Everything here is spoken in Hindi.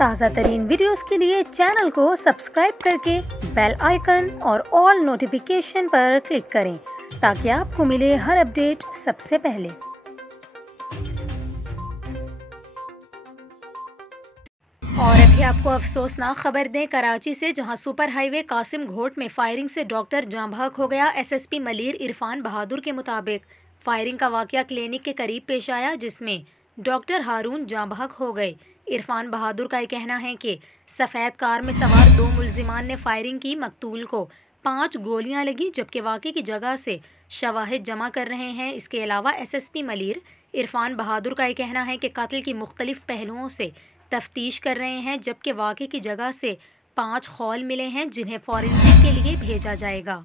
ताज़ा तरीन वीडियोस के लिए चैनल को सब्सक्राइब करके बेल आइकन और ऑल नोटिफिकेशन पर क्लिक करें ताकि आपको मिले हर अपडेट सबसे पहले। और अभी आपको अफसोसनाक खबर दें कराची से, जहां सुपर हाईवे कासिम घोट में फायरिंग से डॉक्टर जाँ बहक हो गया। एसएसपी मलिर इरफान बहादुर के मुताबिक फायरिंग का वाकया क्लिनिक के करीब पेश आया, जिसमें डॉक्टर हारून जाँ बहक हो गए। इरफान बहादुर का कहना है कि सफ़ेद कार में सवार 2 मुल्जिमान ने फायरिंग की। मकतूल को 5 गोलियां लगी, जबकि वाक़े की जगह से शवाहिद जमा कर रहे हैं। इसके अलावा एसएसपी मलिर इरफान बहादुर का कहना है कि कत्ल की मुख्तलिफ पहलुओं से तफ्तीश कर रहे हैं, जबकि वाक़े की जगह से 5 खौल मिले हैं जिन्हें फॉरेंसिक के लिए भेजा जाएगा।